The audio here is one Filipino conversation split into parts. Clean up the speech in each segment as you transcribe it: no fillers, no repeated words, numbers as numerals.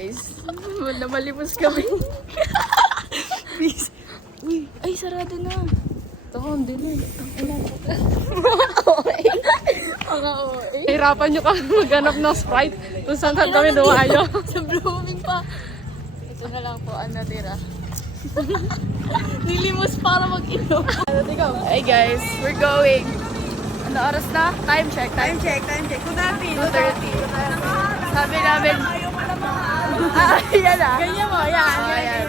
guys. Namalimos kami. Please. Uy, ay sarado na. Ito, hindi na. Mga OA. Hirapan nyo kami maghanap ng Sprite kung saan kami dumayo. Sa blooming pa. Ito na lang po ang natira. Nilimos para mag-inom. Hey guys, we're going. Ano oras na? Time check. Time check. Kung natin. 2:30. Sabi namin. Yan na. Ganyan mo, yan. Ayan.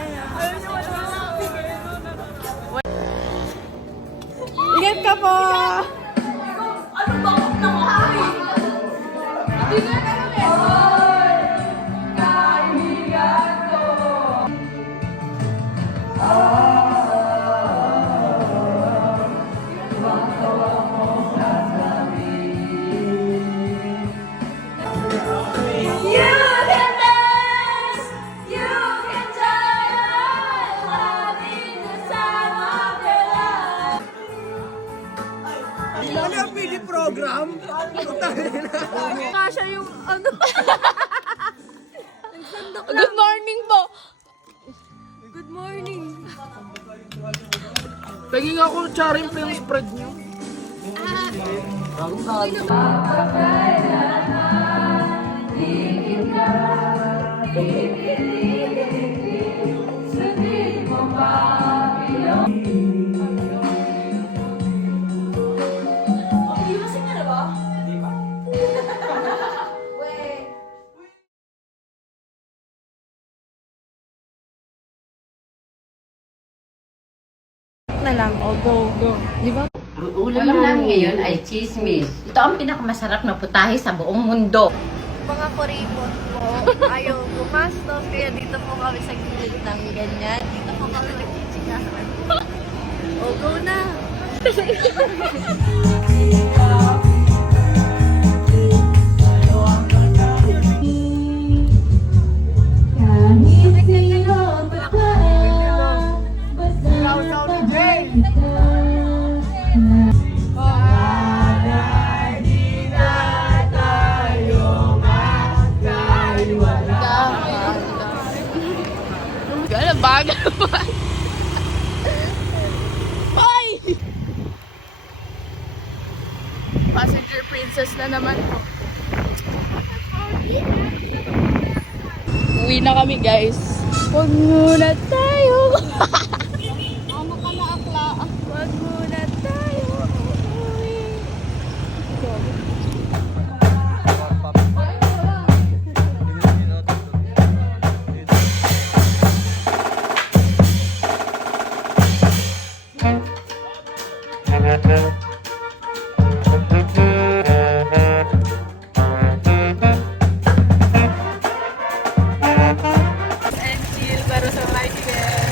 Ingat ka po! Ano yung PD program? Kasha yung ano. Good morning po. Good morning. Tingin nga kung charing pa yung spread nyo. Na lang, go. Di ba? Ang ulam namin ngayon ay chismis. Ito ang pinakamasarap na putahe sa buong mundo. Mga kuripot po, ayaw gumastos, kaya dito po kami sa gilid ng ganyan. Dito po kami nagchichikahan. O, go na! Gala, bagal pa. Hoy! Passenger princess na naman po. Uwi na kami, guys. Huwag muna tayo. Ano ka na akla? Huwag muna tayo. Uwi. And chill para sa life again.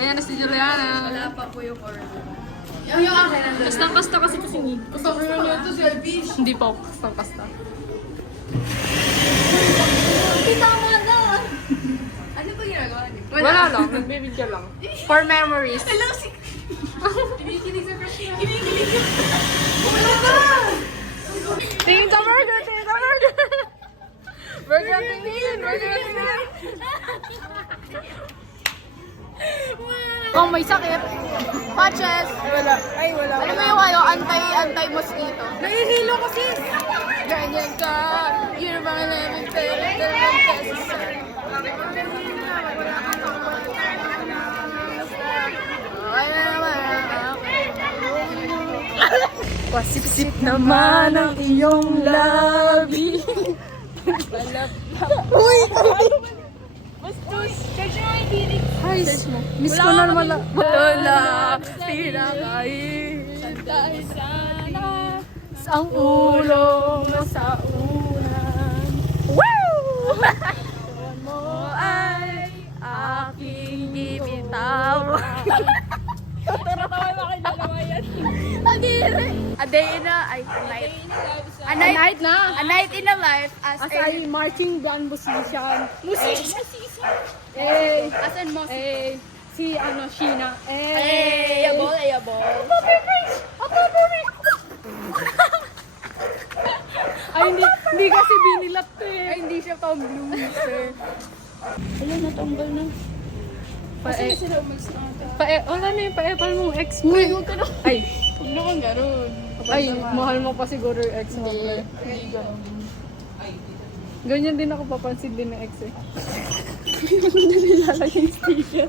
Ayan na si Juliana. Wala pa po yung order. Yung akin nandun. Kastang-kasta kasi ito si Nick. Gusto ko na ito si Albish. Hindi pa ako kastang-kasta. Kita mo na! Ano ba ginagawa niyo? Wala lang, nagbibigyan lang. For memories. Hello, si... Kinikilig sa crush niya. Kinikilig sa... Wala ka! Tingin sa burger! Tingin sa burger! Burger ang tingin! Burger ang tingin! Kung may sakit, patches! Wala. Ay, wala. Ano mo yung anti-mosquito? Nahihilo kasi! Ganyan ka! Yun ang mga namin Pasip-sip naman ang iyong labi. Uy! Search mo yung lyrics. Ay, miss ko na naman lang. Lola, pinakain. Dahil sana. Ang ulo mo sa unan. Woo! Mo ay aking ibitaw. Tara-tawa na kayo dalawa yan. A day in a, ay, a night. A night in a life as a marching band musician. Musician. Eh, as in most. si Sheena. Ayabol. Ay, hindi kasi binilap to eh. Ay, hindi siya pang blue, sir. Ayun, natanggal na. Wala na yung paepal mong ex mo. Huwag ka na. Ay, Huwag naman ganun. ay, mahal mo pa siguro yung ex mo. Ganyan din ako, papansin din ng ex eh. Nilalagay yung sticker.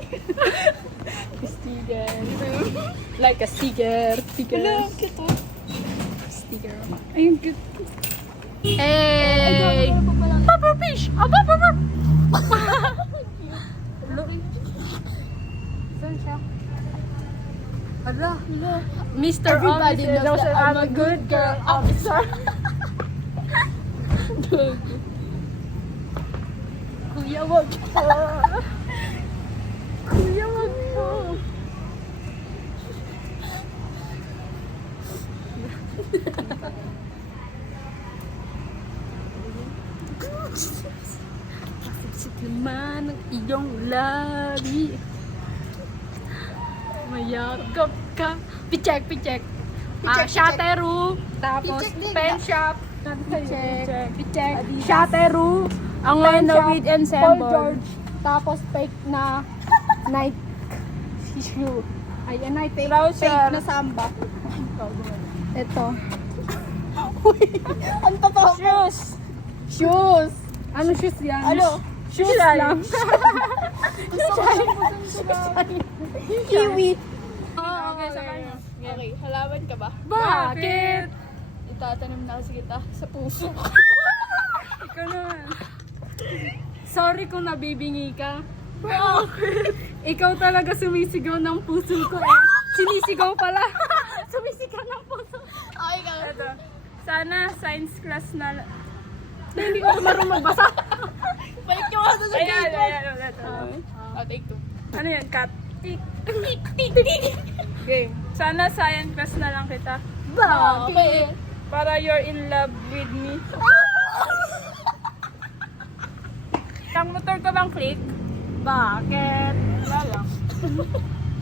Sticker. Like a sticker. Sticker. Kito. Sticker. Ayun, cute. Hey! Papa fish! Papa! Saan siya? Ala. Mr. Everybody Officer. knows that I'm a good girl officer. Kuya, wag po. Kuya, wag po. Pasipsip naman ang iyong labi. Mayakap ka. Pichek. Shateru. Tapos pen shop. Pichek. Shateru. Ang With ensemble. Paul George. Tapos fake na night shoe. Ay, night fake na samba. Ito. Ang totoo. Shoes. Ano shoes yan? Ano? Shoes lang. Kiwi. Okay, sa kanya. Okay, halaman ka ba? Bakit? Itatanim na kasi kita sa puso. Ikaw naman. Sorry kung nabibingi ka. Bakit? Ikaw talaga sumisigaw ng puso ko eh. Sinisigaw pala. Sumisigaw ng puso. Okay ka. Ito. Sana science class na... Hindi ko marunong magbasa. Balik nyo ka sa Ayan. Take two. Ano yan? Cut. Game. Sana science class na lang kita. Bakit? Para you're in love with me. Ang motor ko bang click? Bakit? Wala lang.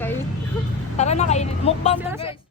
Kayo. Tara na kainin. Mukbang to guys.